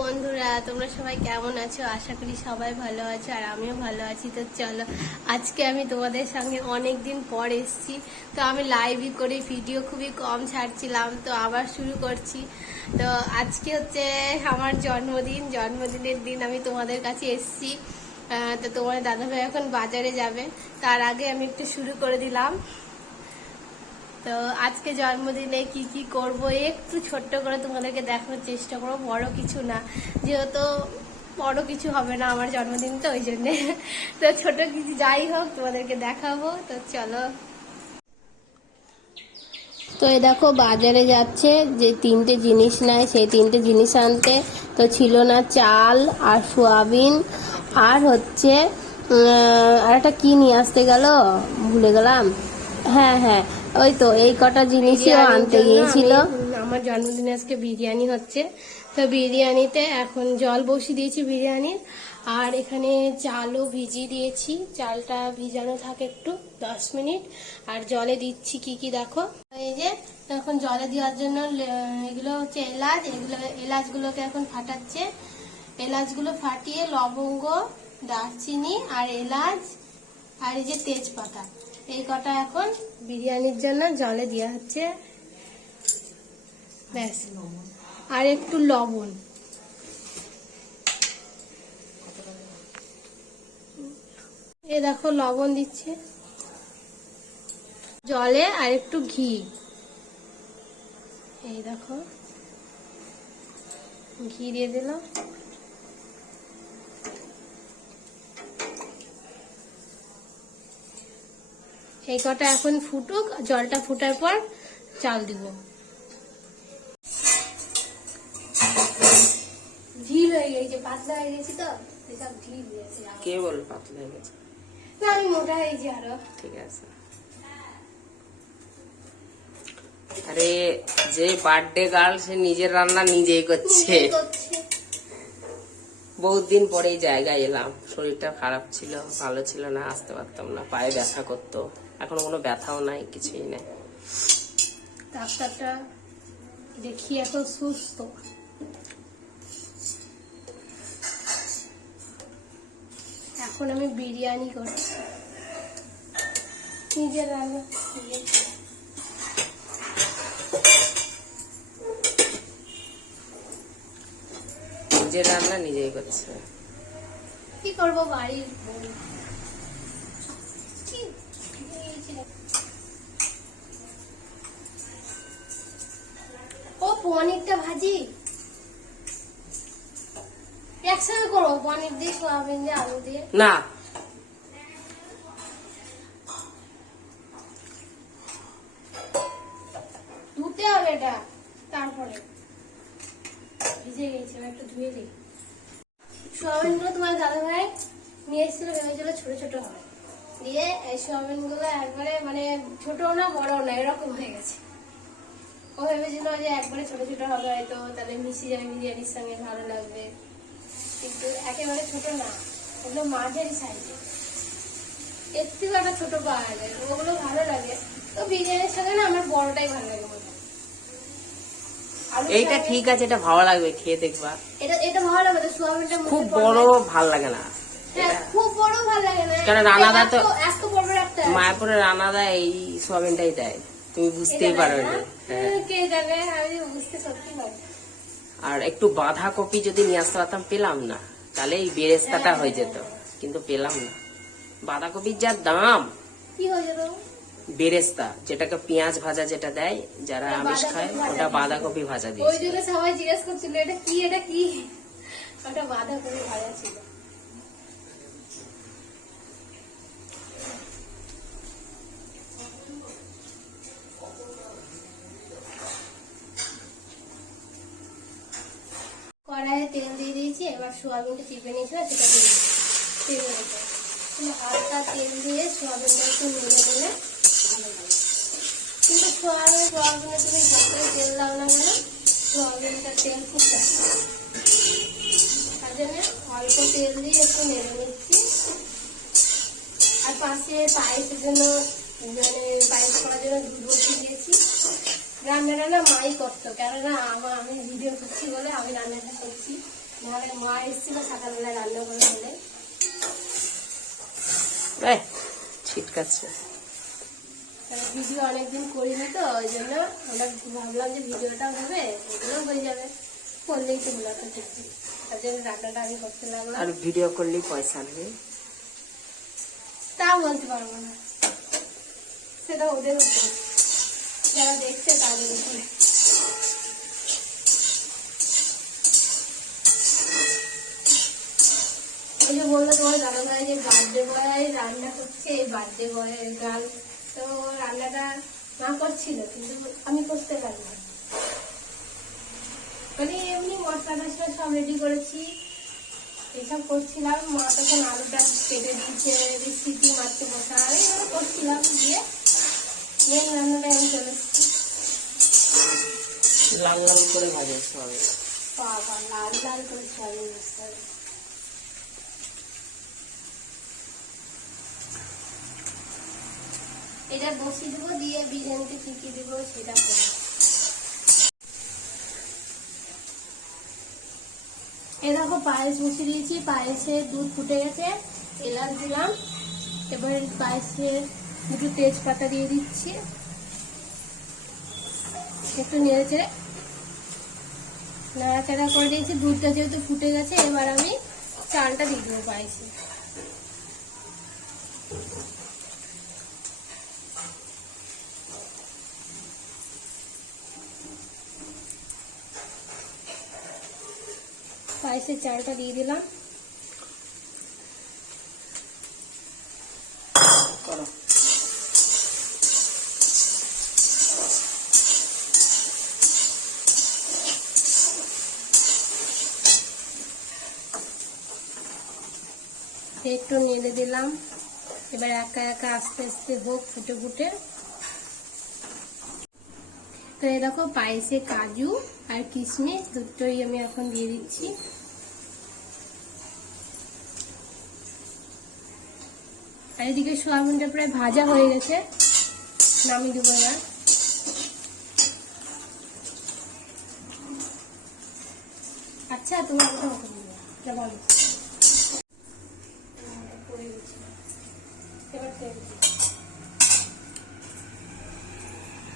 বন্ধুরা, তোমরা সবাই কেমন আছো? আশা করি সবাই ভালো আছো আর আমিও ভালো আছি। তো চলো, আজকে আমি তোমাদের সঙ্গে অনেক দিন পর এসেছি। তো আমি লাইভই করে ভিডিও খুবই কম ছাড়ছিলাম, তো আবার শুরু করছি। তো আজকে হচ্ছে আমার জন্মদিন। জন্মদিনের দিন আমি তোমাদের কাছে এসেছি। তো তোমার দাদাভাই এখন বাজারে যাবে। তার আগে আমি একটু শুরু করে দিলাম। তো আজকে জন্মদিনে কি কি করব একটু ছোট্ট করে তোমাদেরকে দেখানোর চেষ্টা করব, বড় কিছু না। যেহেতু বড় কিছু হবে না আমার জন্মদিন, তো ওই জন্যে। তো ছোট কিছু যাই হোক, তোমাদেরকে দেখাবো। তো চলো। তো এ দেখো, বাজারে যাচ্ছে যে তিনটে জিনিস নেয়, সেই তিনটে জিনিস আনতে। তো ছিল না চাল আর সোয়াবিন, আর হচ্ছে আর একটা কি নিয়ে আসতে গেল? ভুলে গেলাম। হ্যাঁ হ্যাঁ। ওই তো এই কটা জিনিসই আনতে গিয়েছিল। আমার জন্মদিন আজকে বিরিয়ানি হচ্ছে। তো বিরিয়ানিতে এখন জল বসিয়ে দিয়েছি বিরিয়ানির। আর এখানে চালও ভিজিয়ে দিয়েছি। চালটা ভিজানো থাকে একটু দশ মিনিট। আর জলে দিচ্ছি কি কি দেখো। এই যে এখন জলে দেওয়ার জন্য এগুলো হচ্ছে এলাচ। এগুলো এলাচগুলোকে এখন ফাটাচ্ছে। এলাচগুলো ফাটিয়ে লবঙ্গ দারচিনি আর এলাচ আর এই যে তেজপাতা। এই কটা এখন বিরিয়ানির জন্য জলে দেওয়া হচ্ছে। ব্যাস। আর একটু লবণ। এ দেখো লবণ দিচ্ছে। জলে আর একটু ঘি। এই দেখো। ঘি দিয়ে দিলাম। এই কটা এখন ফুটুক জলটা ফুটার পর চাল দিব। ঢিল হয়ে গেছে পাতলা হয়ে গেছে তো এসব ঢিল হয়েছে কে বল পাতলা হয়ে গেছে। না আমি মোটা হয়েছি আরও। ঠিক আছে। আরে যে বার্থডে গার্ল সে নিজের রান্না নিজেই করছে। বহুত দিন পরে এই জায়গায় এলাম। শরীরটা খারাপ ছিল ভালো ছিল না আসতে পারতাম না পায়ে ব্যথা করতো। এখন কোনো ব্যথাও নাই কিছুই নাই। ডাক্তারটা দেখি এখন সুস্থ। এখন আমি বিরিয়ানি করছি। নিজের রান্না নিজের রান্না নিজেই করছে। কি করব বাড়ির পনিরটা ভাজি। একসাথে করব পনির দিয়ে সোয়াবিন দিয়ে আলু দিয়ে। না। ধুতে হবে এটা তারপরে। ভিজে গেছে একটু ধুয়ে দিই। সোয়াবিনগুলো তোমার দাদা ভাই নিয়ে এসেছিল ভেবেছিল ছোট ছোট হবে। দিয়ে এই সোয়াবিনগুলো একবারে মানে ছোট না বড় না এরকম হয়ে গেছে। ও ভেবেছিল যে একবারে ছোট ছোট হবে হয়তো তাহলে মিশে যাবে বিরিয়ানির সঙ্গে ভালো লাগবে। কিন্তু একেবারে ছোট না এগুলো মাঝারি সাইজে এর। একটা ছোট পাওয়া যায় ওগুলো ভালো লাগে। তো বিরিয়ানির সঙ্গে না আমার বড়টাই ভালো লাগে এইটা ঠিক আছে এটা ভালো লাগবে খেয়ে দেখবা। এটা এটা ভালো লাগে সোয়াবিনটা খুব বড় ভালো লাগে না। হ্যাঁ, খুব বড় ভালো লাগে না। কারণ রান্নাদা তো-। মায়াপুরে রান্নাদা এই সোয়াবিনটাই দেয়। তুমি বুঝতেই না? হ্যাঁ। কে জানে আমি বুঝতে সত্যি পারি আর একটু বাঁধাকপি যদি নিয়ে আসতে পারতাম পেলাম না। তাহলে এই বেরেস্তাটা হয়ে যেত। কিন্তু পেলাম না। বাঁধাকপির যা দাম কি হয়েছে তো বেরেস্তা যেটাকে পেঁয়াজ ভাজা যেটা দেয় যারা আমিষ খায় ওটা বাঁধাকপি ভাজা ওই জন্য সবাই জিজ্ঞেস করছিল এটা কি এটা কি? ওটা বাধা করে ভাজা ছিল। কড়াইয়ে তেল দিয়ে দিয়েছি, এবার সোয়াবিনটা চিপে নিয়েছিলাম সেটা দিয়ে তেল রেখে হালকা তেল দিয়ে সোয়াবিনটা একটু নেড়ে দিলে কিন্তু সোয়াবিন সোয়াবিনে তুমি যতই তেল দাও না কেন, সোয়াবিনটা তেল খুব তার জন্য অল্প তেল দিয়ে একটু নেড়ে নিচ্ছি। আর পাশে পায়েসের জন্য মানে পায়েস করার জন্য দুধ দিয়েছি। রান্নাটা না মাই করতো কেননা আমার আমি ভিডিও করছি বলে আমি রান্নাটা করছি। নাহলে মা এসেছিল সকালবেলায় রান্না করে বলে। ছিটকাচ্ছে ভিডিও অনেকদিন করিনি তো ওই জন্য আমরা ভাবলাম যে ভিডিওটা হবে এগুলো হয়ে যাবে। করলেই তো হলো তো ঠিক। তার জন্য রান্নাটা আমি করতে লাগলাম। আর ভিডিও করলেই পয়সা নেবে। তা বলতে পারব না। সেটা ওদের উপর। যারা দেখছে তাদের উপরে বলল তোমার দাদা ভাই যে বার্থডে বয় রান্না করছে, এই বার্থডে বয়ের গাল। তো রান্নাটা মা করছিল, কিন্তু আমি করতে লাগলাম মানে এমনি মশলা টসলা সব রেডি করেছি। এসব করছিলাম, মা তখন আলুটা কেটে দিয়েছে সিটি মারতে বসা, এইভাবে করছিলাম, দিয়ে মেন রান্নাটা আমি চলে এসেছি লাল লাল করে ভাজা হবে এটা বসিয়ে দেবো দিয়ে বিরিয়ানিতে কি কি দেবো সেটা করব এ দেখো পায়েস বসিয়ে দিয়েছি, পায়েসে দুধ ফুটে গেছে, এলাচ দিলাম, এবার পায়েসে দুটো তেজপাতা দিয়ে দিচ্ছি। একটু নেড়ে চেড়ে নাড়াচাড়া করে দিয়েছি দুধটা যেহেতু ফুটে গেছে, এবার আমি চালটা দিয়ে দেবো পায়েসে। পায়েসের চালটা দিয়ে দিলাম। একটু নেড়ে দিলাম। এবার একা একা আস্তে আস্তে হোক, ফুটে ফুটে। তো এই দেখো, পায়েসে কাজু আর কিশমিশ দুটোই আমি এখন দিয়ে দিচ্ছি। আর এদিকে সোয়াবিনটা প্রায় ভাজা হয়ে গেছে, নামিয়ে দেবো না আচ্ছা তুমি একটা কথা বলো এটা বলো পড়ে গেছে। এবার তেল দিই।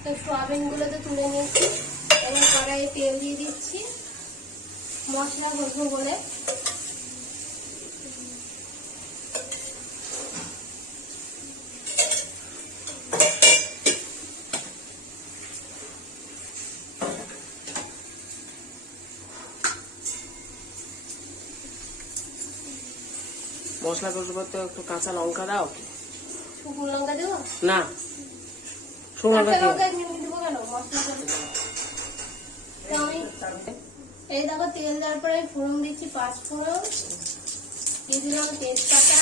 তো সোয়াবিনগুলো তো তুলে নিয়েছি, এবার কড়াইয়ে তেল দিয়ে দিচ্ছি, মশলা করব বলে। মশলা করতে করতে একটু কাঁচা লঙ্কা দাও। শুকনো লঙ্কা দেবো? না। শুকনো লঙ্কা দেবো। কেন? এই দেখো তেল দেওয়ার পরে ফোড়ন দিচ্ছি পাঁচ ফোড়ন। দিয়ে দিলাম তেজপাতা।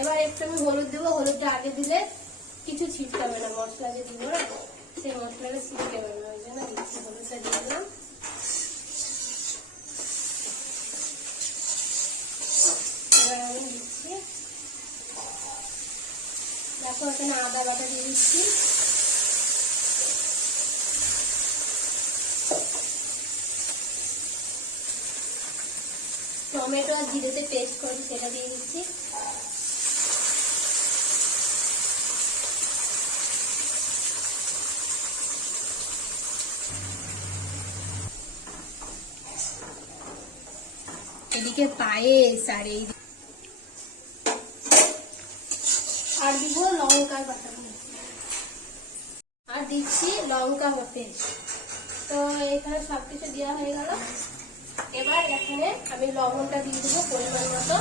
এবার একটু আমি হলুদ দেবো। হলুদটা আগে দিলে কিছু ছিটকাবে না। মশলা যে দিব না সেই মশলাটা ছিটকাবে না। ওই জন্য দিচ্ছি হলুদটা দিয়ে দিলাম এবার আমি দিচ্ছি দেখো এখানে আদা বাটা দিয়ে দিচ্ছি। টমেটো আর জিরেতে পেস্ট করেছি সেটা দিয়ে দিচ্ছি। এদিকে পায়েস আর এই আর দিব লঙ্কার বাটা আর দিচ্ছি লঙ্কা হতে। তো এখানে সব কিছু দেওয়া হয়ে গেল। এবার এখানে আমি লবণটা দিয়ে দেবো পরিমাণ মতো।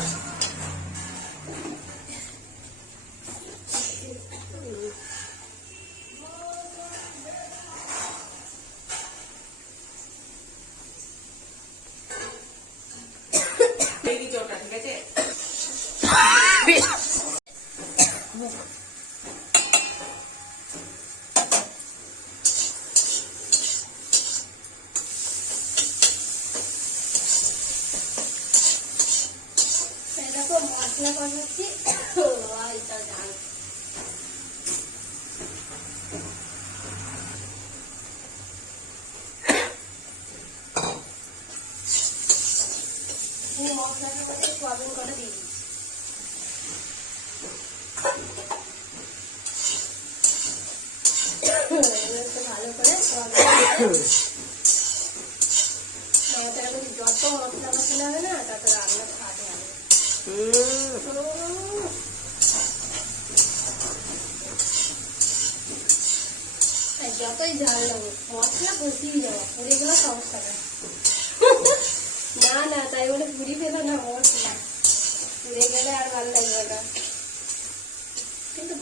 నాకు వచ్చి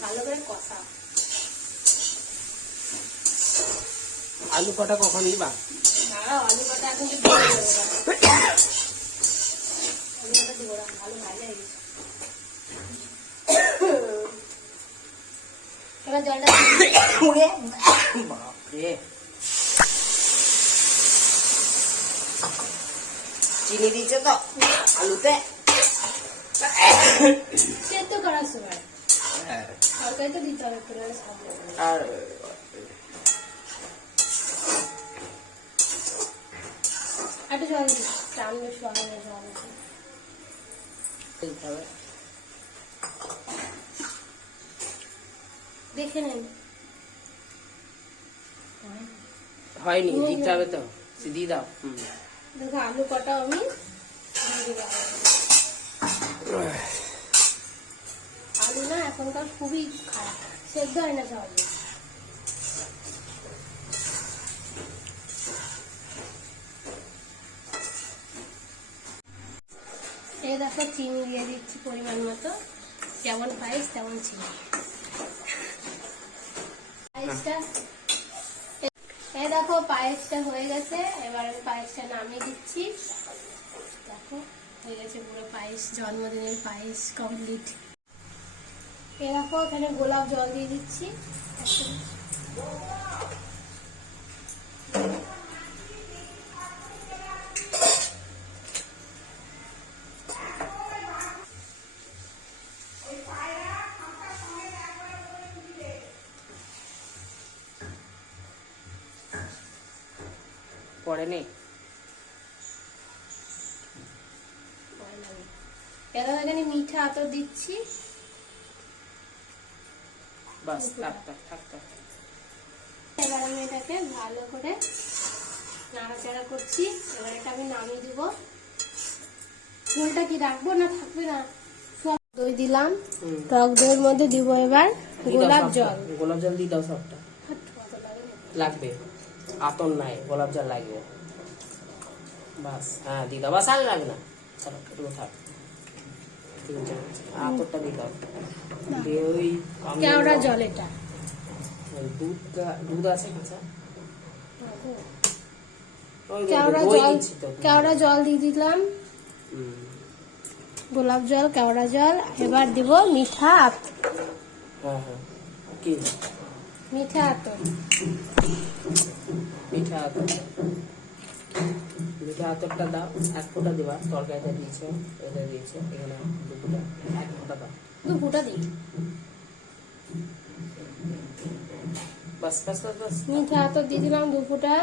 ভালো করে কষা। আলু কটা কখন দাঁড়াও আলু কটা এখন জলটা বাপরে। চিনি দিচ্ছে তো আলুতে? সেদ্ধ করার সময়। আর। দেখে নেন হয়নি দিতে হবে তো দিয়ে দাও হুম। দেখো আলু কটা আমি দিয়ে দিলাম। এখনকার খুবই খারাপ। সেদ্ধ হয় না সহজে। দেখো চিনি দিয়ে দিচ্ছি পরিমাণ মতো। যেমন তেমন চিনি। পায়েসটা দেখো, পায়েসটা হয়ে গেছে। এবার আমি পায়েসটা নামিয়ে দিচ্ছি। দেখো, হয়ে গেছে পুরো পায়েস, জন্মদিনের পায়েস কমপ্লিট দেখো এখানে গোলাপ জল দিয়ে দিচ্ছি। পরে নেই এবার এখানে মিঠা আতর দিচ্ছি। বাস থাক থাক থাক থাক এবার আমি এটাকে ভালো করে নাড়াচাড়া করছি। এবার এটা আমি নামিয়ে দিব। ঝোলটা কি রাখব না থাকবে না? দই দিলাম। টক দইয়ের মধ্যে দিব এবার গোলাপ জল। গোলাপ জল দিয়ে দাও সবটা? লাগবে। আতর নাই গোলাপ জল লাগবে। বাস হ্যাঁ দিয়ে দাও। বাস আর লাগবে না। চলো থাক। তিন চামচ আতরটা দিয়ে দিয়ে ওই কেওড়া জল এটা। দুধটা দুধ আছে কাঁচা? কেওড়া জল কেওড়া জল দিয়ে দিলাম। গোলাপ জল কেওড়া জল। এবার দিব মিঠা হ্যাঁ হ্যাঁ। কি? মিঠা আতর। মিঠা আতর। মিঠা আতরটা দাও এক ফোঁটা দেবা তরকারিটা দিয়েছে এটা দিয়েছে এখানে দু ফোঁটা এক ফোঁটা দাও। দু ফোঁটা দিই। বাস বাস বাস বাস। মিঠা আতর দিয়ে দিলাম দু ফোঁটা।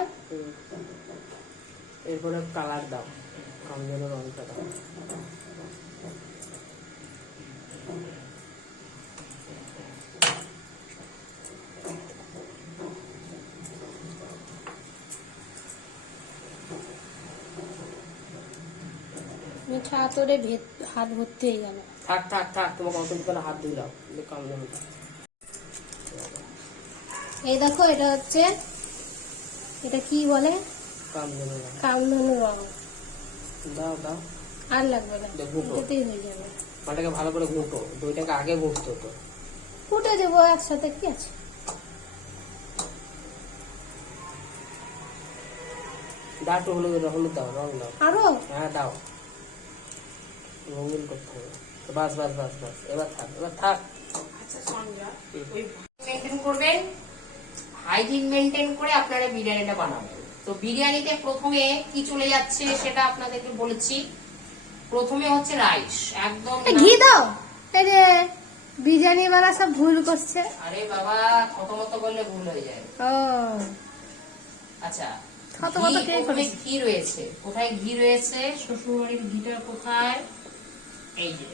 এরপরে কালার দাও কামজের রঙটা দাও। আতরে ভেদ হাত ভর্তি হয়ে গেল। থাক থাক থাক তোমাকে অত করে হাত দিলাম কামজের এই দেখো এটা হচ্ছে এটা কি বলে? কামধনু রং। দাও দাও। আর লাগবে না। এটাতেই হয়ে যাবে। মাটাকে ভালো করে ঘুঁটো দইটাকে আগে ঘুঁটতো তো ফুটে দেবো একসাথে কি আছে? একটু হলুদ হলুদ দাও রং দাও। আরও? হ্যাঁ দাও। রঙিন করতে হবে। বাস বাস বাস বাস এবার থাক এবার থাক। মেনটেন করবেন হাইজিন মেনটেন করে আপনারা বিরিয়ানিটা বানাবেন। তো বিরিয়ানিতে প্রথমে কি চলে যাচ্ছে সেটা আপনাদেরকে বলেছি। প্রথমে হচ্ছে রাইস একদম ঘি দাও। এই যে বিরিয়ানি বালা সব ভুল করছে। আরে বাবা থত মতো করলে ভুল হয়ে যায়। ও। আচ্ছা থত ঘি, মতো কে ঘি রয়েছে। কোথায় ঘি রয়েছে? শ্বশুর বাড়ির ঘিটা কোথায়? এই যে।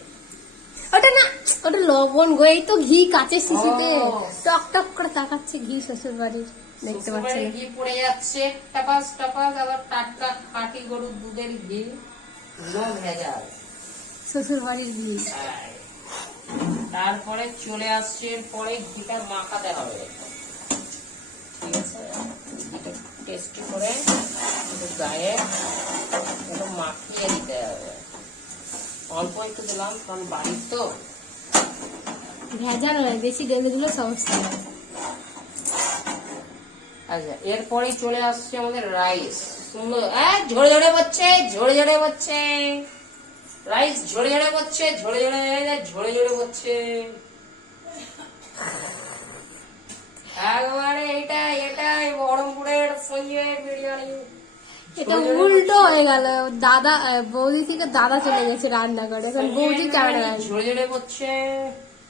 ওটা না ওটা লবণ গো এই তো ঘি কাচের শিশিতে। টক টক করে তাকাচ্ছে ঘি শ্বশুর বাড়ির দেখতে ঘি পড়ে যাচ্ছে টাপাস টাপাস আবার টাটকা খাঁটি গরুর দুধের ঘি। ভেজাল। শ্বশুর বাড়ির ঘি। হ্যাঁ। তারপরে চলে আসছে পরে ঘিটা মাখাতে হবে। ঠিক আছে? টেস্ট করে গায়ে একটু মাখিয়ে দিতে হবে। অল্প একটু দিলাম কারণ বাড়ির তো। ভেজাল নয় বেশি ঢেলে দিলে সমস্যা আচ্ছা এরপরেই চলে আসছে আমাদের রাইস। সুন্দর আহ, ঝরে ঝরে পড়ছে ঝরে ঝরে পড়ছে রাইস ঝরে ঝরে পড়ছে ঝরে ঝরে ঝরে ঝরে পড়ছে একবারে এটা এটাই বহরমপুরের সঞ্জয়ের বিরিয়ানি। এটা উল্টো হয়ে গেল। দাদা বৌদি থেকে দাদা চলে গেছে রান্না করে এখন বৌদি ক্যামেরাম্যান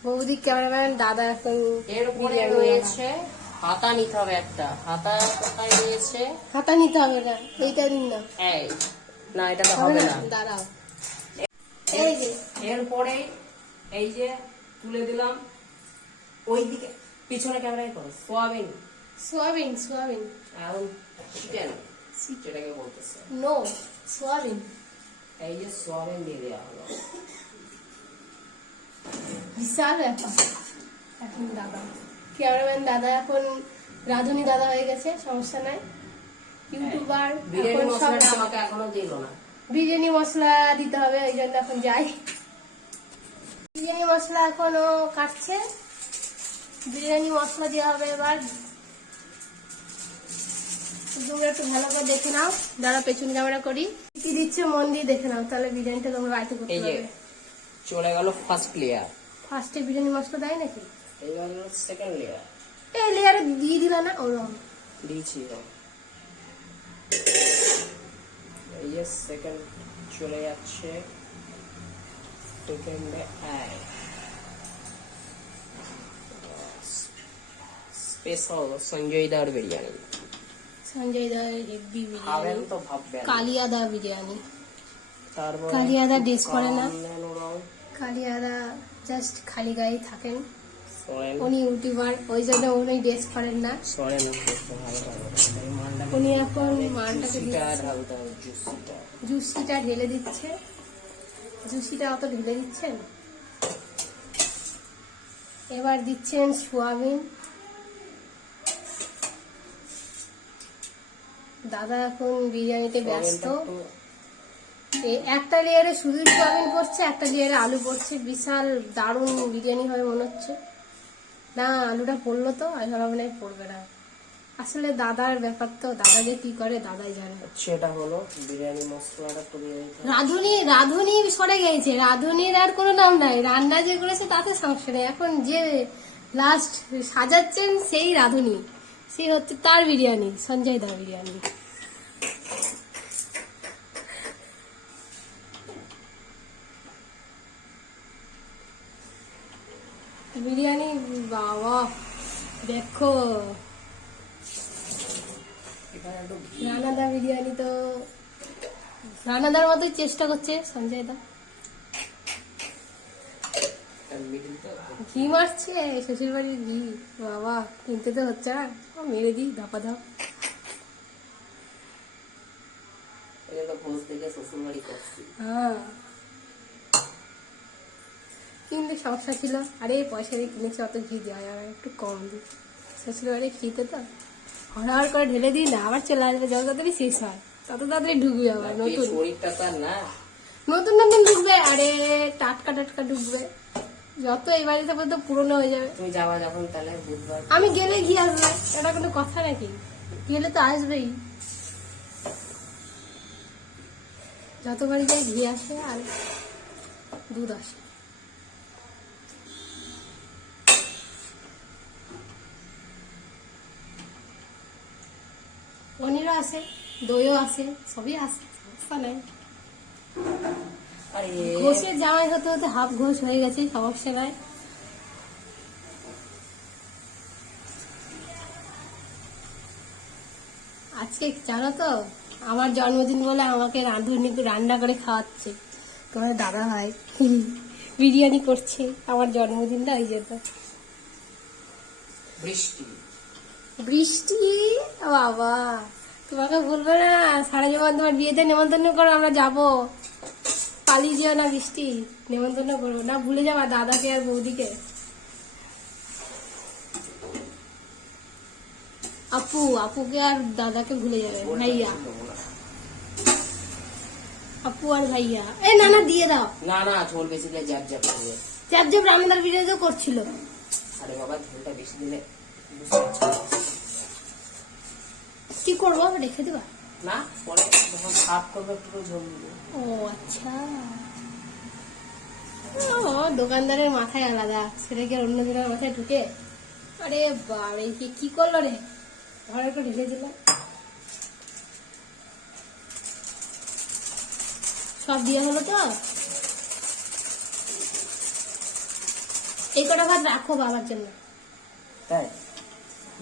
বৌদি ক্যামেরাম্যান দাদা এখন এরপরে বিরিয়ানি রয়েছে। হাতা নিতে হবে একটা। হাতা কোথায় রয়েছে? হাতা নিতে হবে না এইটা নিন না। এই না এটা তো হবে না? দাঁড়াও। এই যে। এরপরে এই যে তুলে দিলাম। ওই দিকে পিছনে ক্যামেরায় করো। সোয়াবিন। Soybean soybean. এখন চিকেন যেটাকে বলতেছে নো সোয়াবিন এই যে সোয়াবিন দিয়ে দেওয়া হলো বিশাল ব্যাপার এখন দাদা ক্যামেরাম্যান দাদা এখন রাধুনি দাদা হয়ে গেছে সমস্যা নাই ইউটিউবার এখন সব আমাকে এখনও দিল না বিরিয়ানি মশলা দিতে হবে ওই জন্য এখন যাই বিরিয়ানি মশলা এখনও কাটছে বিরিয়ানি মশলা দেওয়া হবে এবার তোমরা একটু ভালো করে দেখে নাও। যারা পেছন ক্যামেরা করি। কি দিচ্ছে মন দিয়ে দেখে নাও তাহলে বিরিয়ানিটা তোমরা বাড়িতে করতে এই যে পারবে। চলে গেল ফার্স্ট লেয়ার ফার্স্টে বিরিয়ানি মশলা দেয় নাকি? এই গেল সেকেন্ড লেয়ার এই লেয়ারে দিয়ে দিলা না দিয়েছি। এই যে সেকেন্ড চলে যাচ্ছে। সেকেন্ডে আয় স্পেশাল সঞ্জয় দার বিরিয়ানি। সঞ্জয় দা হেভি বিরিয়ানি কালিয়াদা ড্রেস করে না? কমলেন ওরাও কালিয়া দা জাস্ট খালি গায়ে থাকেন। উনি ইউটিউবার ওই জন্য উনি ড্রেস করেন না। উনি এখন জুসিটা জুসিটা ঢেলে দিচ্ছে। জুসিটা অত ঢেলে দিচ্ছেন? এবার দিচ্ছেন সোয়াবিন। দাদা এখন বিরিয়ানিতে ব্যস্ত। একটা লেয়ারে শুধু সোয়াবিন পড়ছে একটা লেয়ারে আলু পড়ছে বিশাল দারুণ বিরিয়ানি হবে মনে হচ্ছে। না আলুটা পড়ল তো আমি ভাবলাম না পড়বে না। আসলে দাদার ব্যাপার তো দাদা যে কি করে দাদাই জানে। সেটা হলো বিরিয়ানি মশলাটা হবে। রাধুনি রাধুনি সরে গেছে রাধুনির আর কোনো নাম নাই। রান্না যে করেছে তাতে সমস্যা নেই। এখন যে লাস্ট সাজাচ্ছেন সেই রাধুনি। সে হচ্ছে তার বিরিয়ানি, সঞ্জয় দা বিরিয়ানি। বিরিয়ানি, বাবা, দেখো। রানাদা বিরিয়ানি তো রানাদার মতোই চেষ্টা করছে সঞ্জয় দা। ঘি মারছে? শ্বশুর বাড়ির ঘি। বাবা কিনতে তো হচ্ছে না। মেরে দিই ধাপা ধাপ। হ্যাঁ। কিন্তু সমস্যা ছিল? আরে পয়সা দিয়ে কিনেছি অত ঘি দেওয়া যাবে একটু কম দিই। শ্বশুর বাড়ি খেতে তো। হড়াহড় করে ঢেলে দিই না আবার চলে আসবে। যত তাড়াতাড়ি শেষ হয় তত তাড়াতাড়ি ঢুকবে আবার নতুন। নতুন নতুন ঢুকবে আরে টাটকা টাটকা ঢুকবে। যত এই বাড়িতে পর্যন্ত পুরনো হয়ে যাবে। তুমি যাওয়া যখন তাহলে বুধবার। আমি গেলে ঘি আসবে এটা কোনো কথা নাকি? গেলে তো আসবেই। যতবারই যাই ঘি আসে আর দুধ আসে। পনিরও আসে দইও আসে সবই আসে সমস্যা নাই। ঘোষের জামাই হতে হতে হাফ ঘোষ হয়ে গেছে সমস্যা নাই আজকে জানো তো আমার জন্মদিন বলে আমাকে রাঁধুনি রান্না করে খাওয়াচ্ছে। তোমার দাদা ভাই বিরিয়ানি করছে আমার জন্মদিনটা ওই জন্য বৃষ্টি। বৃষ্টি? বাবা। তোমাকে বলব না সারা জীবন তোমার বিয়েতে নেমন্তন্ন করো আমরা যাব। পালিয়ে যেও না বৃষ্টি। নেমন্তন্ন করব না ভুলে যাবা দাদাকে আর বৌদিকে। আপু আপুকে আর দাদাকে ভুলে যাবে। ভাইয়া। আপু আর ভাইয়া। এই না না দিয়ে দাও। না না ঝোল বেশি দিলে জ্যাপ জ্যাপ করবে চার যে রান্নার ভিডিও করছিল। আরে বাবা ঝোলটা বেশি দিলে। কি করব? রেখে দেবা? না? পরে যখন সাফ করবে একটু ঝোল দিবে ও আচ্ছা। ও দোকানদারের মাথায় আলাদা। সেটা কি অন্য জনের মাথায় ঢুকে। আরে বাড়ি কি কি করল রে? ঘরে একটু ঢেলে দিল। সব দিয়ে হলো তো? এই কটা ভাত রাখো বাবার জন্য। তাই?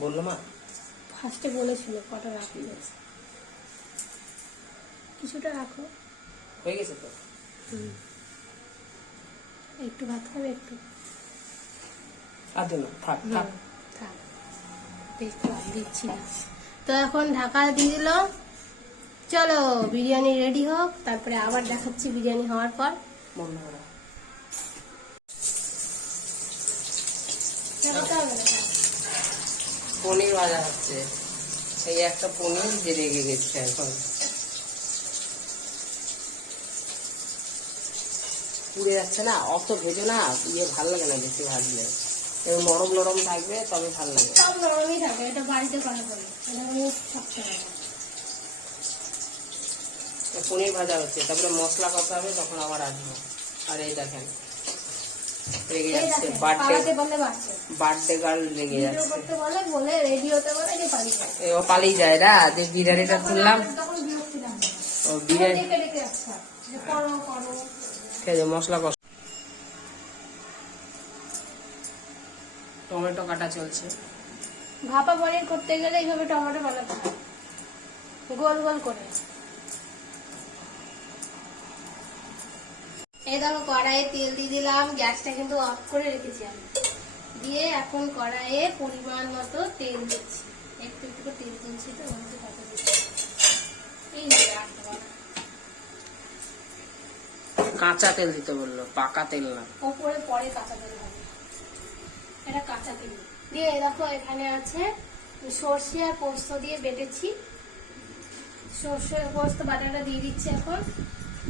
বলল মা? ফার্স্টে বলেছিল কটা রাখো কিছুটা রাখো। হয়ে গেছে তো? একটু ভাত খাবে একটু? আর না থাক থাক। থাক। দিচ্ছি না। তো এখন ঢাকা দিয়ে দিল। চলো বিরিয়ানি রেডি হোক তারপরে আবার দেখাচ্ছি বিরিয়ানি হওয়ার পর। বন্ধ করা। পনির ভাজা হচ্ছে। এই একটা পনির যে রেগে গেছে এখন। পুড়ে যাচ্ছে না অত ভেজো না ইয়ে ভালো লাগে না বেশি ভাজলে। নরম নরম থাকবে তবে ভালো লাগে। সব নরমই এটা বাড়িতে করা পনির ভাজা হচ্ছে তারপরে মশলা কষা হবে তখন আবার আসব। আর এই দেখেন এই যাচ্ছে বার্থডে বার্থডে গার্ল রেগে যাচ্ছে। ও পালিয়ে যায় না যে বিরিয়ানিটা লাগে ও বিরিয়ানি মশলা কষা। টমেটো কাটা চলছে। ভাপা পনির করতে গেলে এইভাবে টমেটো বানাতে গোল গোল করে। এই দেখো কড়াইয়ে তেল দিয়ে দিলাম, গ্যাসটা কিন্তু অফ করে রেখেছি আমি। দিয়ে এখন কড়াইয়ে পরিমাণ মতো তেল দিচ্ছি। একটু একটু তেল তুলছি তো কত দিচ্ছি। এই দেবো না। কাঁচা তেল দিতে বলল পাকা তেল না। ওপরে পরে কাঁচা তেল হবে। এটা কাঁচা তেল। দিয়ে দেখো এখানে আছে সর্ষে আর পোস্ত দিয়ে বেটেছি। সর্ষে পোস্ত বাটাটা দিয়ে দিচ্ছি এখন।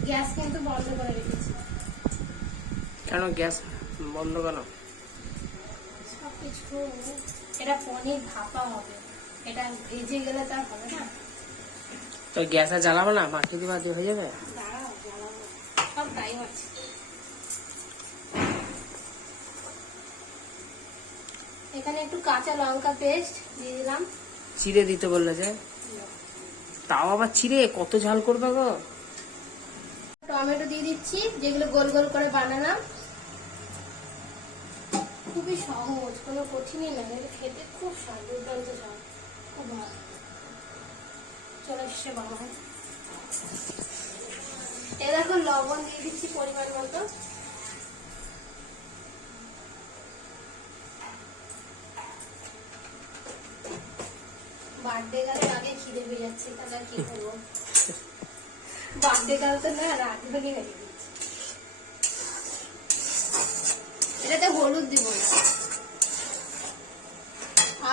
গ্যাস কিন্তু বন্ধ করে রেখেছি। কেন গ্যাস বন্ধ কেন? সবকিছু এটা পনির ভাপা হবে। এটা ভেজে গেলে তার হবে না। তো গ্যাসে জ্বালাবো না? মাটি দিবা দিয়ে হয়ে যাবে? টাইম আছে এখানে একটু কাঁচা লঙ্কা পেস্ট দিয়ে দিলাম। চিড়ে দিতে বললে যে? তাও আবার চিড়ে? কত ঝাল করবে গো। টমেটো দিয়ে দিচ্ছি যেগুলো গোল গোল করে বানালাম। খুবই সহজ কোনো কঠিনই না। খেতে খুব স্বাদ দুর্দান্ত স্বাদ। খুব ভালো। চলে এসছে বাবা। এ দেখো লবণ দিয়ে দিচ্ছি পরিমাণ মতো। বার্থডে গালের আগে খিদে পেয়ে যাচ্ছে, তাহলে আর কি করব? বার্থডে গাল তো না, রাত ভেঙে দিচ্ছি এটাতে হলুদ দিব না।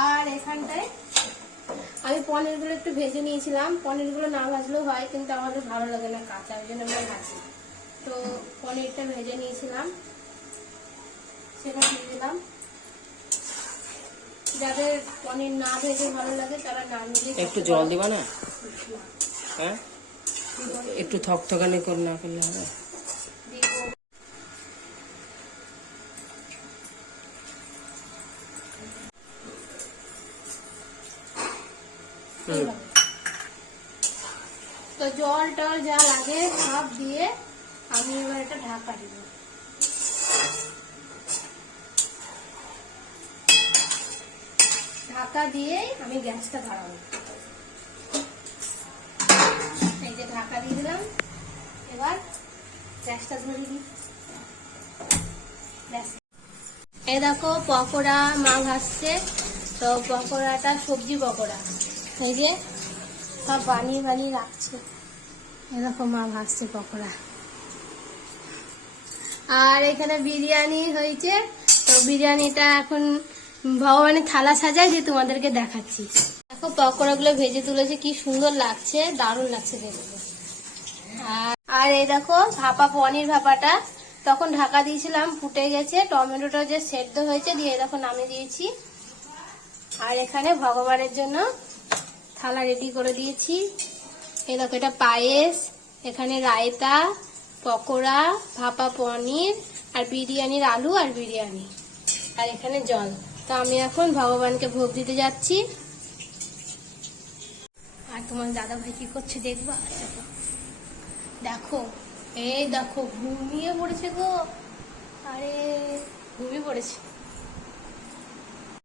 আর এখানটায় পনিরগুলো একটু ভেজে নিয়েছিলাম। পনিরগুলো না ভাজলেও হয় কিন্তু আমাদের ভালো লাগে না কাঁচা ওই জন্য আমরা ভাজি। তো পনিরটা ভেজে নিয়েছিলাম। সেটা দিয়ে দিলাম। যাদের পনির না ভেজে ভালো লাগে তারা না নিলে একটু জল দিবা না? হ্যাঁ? একটু থকথকানি করে না করলে হবে। তো জল টল যা লাগে সব দিয়ে আমি এবার এটা ঢাকা দিব। ঢাকা দিয়ে আমি গ্যাসটা ধরাবো। এই যে ঢাকা দিয়ে দিলাম। এবার গ্যাসটা ধরে দিই ব্যাস। এই দেখো পকোড়া মা ভাসছে তো পকোড়াটা সবজি পকোড়া। এই যে সব বানিয়ে বানিয়ে রাখছে। দেখো মা ভাসছে পকোড়া। আর এখানে বিরিয়ানি হয়েছে। তো বিরিয়ানিটা এখন ভগবানের থালা সাজায় যে তোমাদেরকে দেখাচ্ছি। দেখো পকোড়াগুলো ভেজে তুলেছে কি সুন্দর লাগছে দারুণ লাগছে দেখতে। আর- আর এই দেখো ভাপা পনির ভাপাটা। তখন ঢাকা দিয়েছিলাম ফুটে গেছে টমেটোটা যে সেদ্ধ হয়েছে দিয়ে দেখো নামিয়ে দিয়েছি। আর এখানে ভগবানের জন্য থালা রেডি করে দিয়েছি। এই দেখো, এটা পায়েস, এখানে রায়তা, পকোড়া, ভাপা পনির, আর বিরিয়ানির আলু আর বিরিয়ানি, আর এখানে জল। তো আমি এখন ভগবানকে ভোগ দিতে যাচ্ছি। আর তোমার দাদা ভাই কি করছে দেখবা? দেখো দেখো, এই দেখো, ঘুমিয়ে পড়েছে গো। আরে, ঘুমিয়ে পড়েছে।